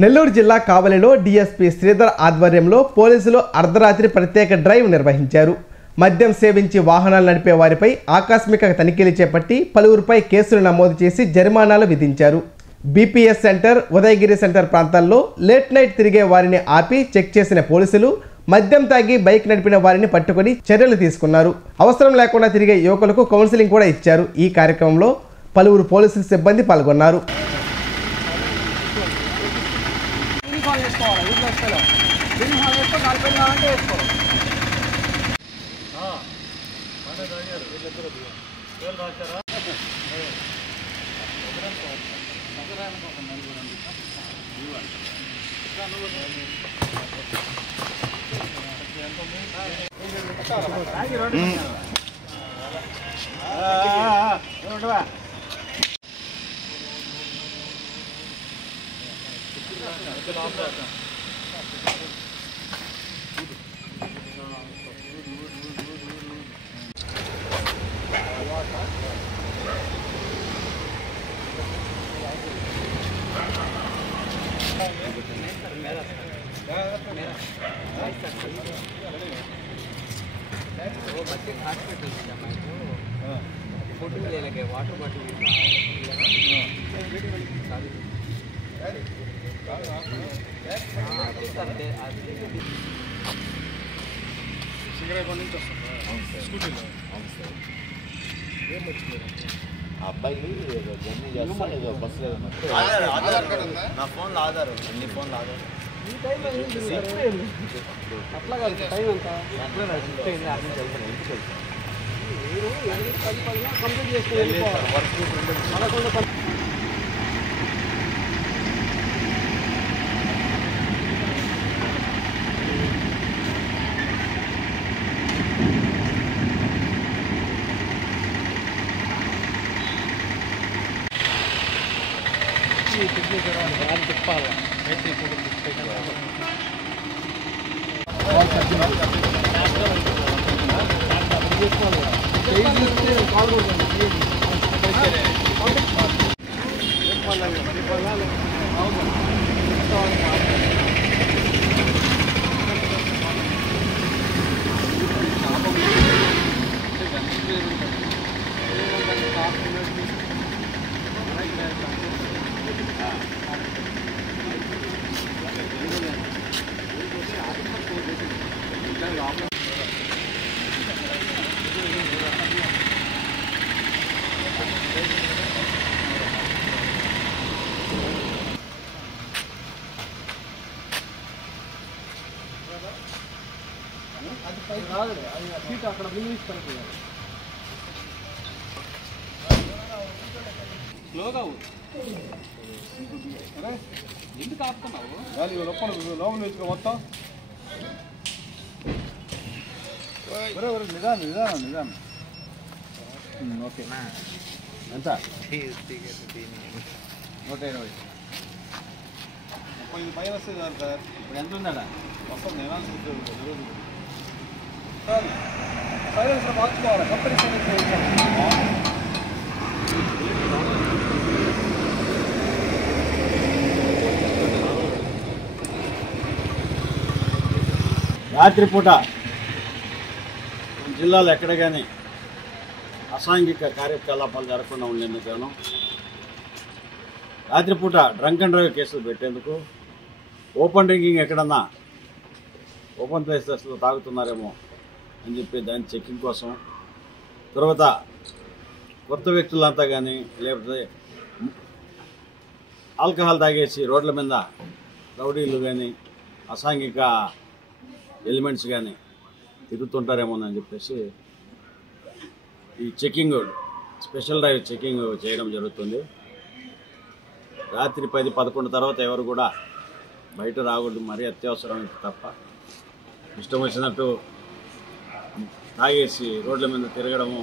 నెల్లూరు జిల్లా కావలిలో డీఎస్పీ శ్రీధర్ ఆధ్వర్యంలో పోలీసులు అర్ధరాత్రి ప్రత్యేక డ్రైవ్ నిర్వహించారు. మద్యం సేవించి వాహనాలు నడిపే వారిపై ఆకస్మిక తనిఖీలు చేపట్టి పలువురిపై కేసులు నమోదు చేసి జరిమానాలు విధించారు. బీపీఎస్ సెంటర్, ఉదయగిరి సెంటర్ ప్రాంతాల్లో లేట్ నైట్ తిరిగే వారిని ఆపి చెక్ చేసిన పోలీసులు మద్యం తాగి బైక్ నడిపిన వారిని పట్టుకొని చర్యలు తీసుకున్నారు. అవసరం లేకుండా తిరిగే యువకులకు కౌన్సిలింగ్ కూడా ఇచ్చారు. ఈ కార్యక్రమంలో పలువురు పోలీసుల సిబ్బంది పాల్గొన్నారు. वाटर बॉटल అబ్బాయి జర్నీ చేస్తా ఏదో బస్ లేదన్నట్టు ఆధార్ కార్డు ఉందా? నా ఫోన్లో ఆధార్ ఉంది. నీ ఫోన్లో ఆధార్ అట్లా కాదు. టైం ఎంత అట్లా షిఫ్ట్ అయింది. అర్థం చదువుతాను. ఎందుకు వెళ్తాను మీరు 10 కంప్లీట్ చేసుకుని వర్క్ 11 తిప్పాలి. సీట్ అక్కడ మినిమిస్ పడుతుంది. స్లోగా ఎందుకు ఆపుతున్నావు? లోపల వేసుకో మొత్తం. నిదానం నిదానం నిదానం. ఓకే ఎంత? 120. 35 పైన వస్తుంది కదా సార్. ఇప్పుడు ఎంత ఉందా? వస్తుంది. నిదానం జరుగుతుంది. సైలెన్స్ మార్చుకోవాలి. కంపెనీ రాత్రిపూట జిల్లాలో ఎక్కడ కానీ అసాంఘిక కార్యకలాపాలు జరగకుండా ఉండేందుకు రాత్రిపూట డ్రంక్ అండ్ డ్రైవ్ కేసులు పెట్టేందుకు, ఓపెన్ డ్రింకింగ్ ఎక్కడన్నా ఓపెన్ ప్లేసెస్లో తాగుతున్నారేమో అని చెప్పి దాని చెకింగ్ కోసం, తర్వాత కొత్త వ్యక్తులంతా కానీ లేకపోతే ఆల్కహాల్ తాగేసి రోడ్ల మీద రౌడీలు కానీ అసాంఘిక ఎలిమెంట్స్ కానీ తిరుగుతుంటారేమోనని చెప్పేసి ఈ చెకింగ్ స్పెషల్ డ్రైవ్ చెకింగ్ చేయడం జరుగుతుంది. రాత్రి 10-11 తర్వాత ఎవరు కూడా బయట రాకూడదు. మరీ అత్యవసరం తప్ప ఇష్టం వచ్చినట్టు తాగేసి రోడ్ల మీద తిరగడము,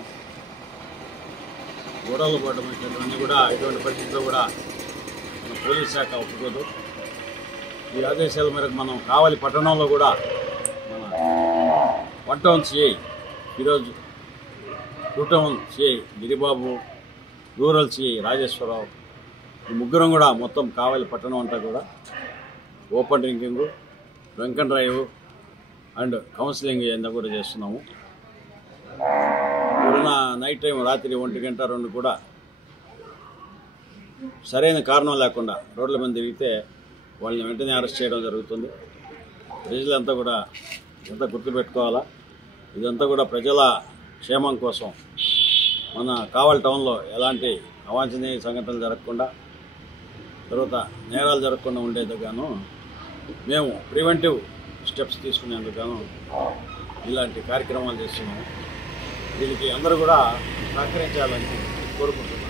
గొడవలు పడడం ఇటువంటివన్నీ కూడా ఇటువంటి పరిస్థితుల్లో కూడా మన పోలీస్ శాఖ ఒప్పుకోదు. ఈ ఆదేశాల మేరకు మనం కావలి పట్టణంలో కూడా మన 1 టౌన్ సిఐ ఈరోజు 2 town CI Giribabu, rural CI Rajeswararao, ఈ ముగ్గురం కూడా మొత్తం కావలి పట్టణం అంతా కూడా open drinking, drunk and drive and counselling ఇవన్నీ కూడా చేస్తున్నాము. ఎవరైనా నైట్ టైం రాత్రి 1 గంట 2 కూడా సరైన కారణం లేకుండా రోడ్ల మీద తిరిగితే వాళ్ళని వెంటనే అరెస్ట్ చేయడం జరుగుతుంది. ప్రజలంతా కూడా ఎంత గుర్తుపెట్టుకోవాలా, ఇదంతా కూడా ప్రజల క్షేమం కోసం మన కావలి టౌన్లో ఎలాంటి అవాంఛనీయ సంఘటనలు జరగకుండా, తర్వాత నేరాలు జరగకుండా ఉండేందుకు గాను మేము ప్రివెంటివ్ స్టెప్స్ తీసుకునేందుకు గాను ఇలాంటి కార్యక్రమాలు చేస్తున్నాము. దీనికి అందరూ కూడా సహకరించాలని కోరుకుంటున్నాను.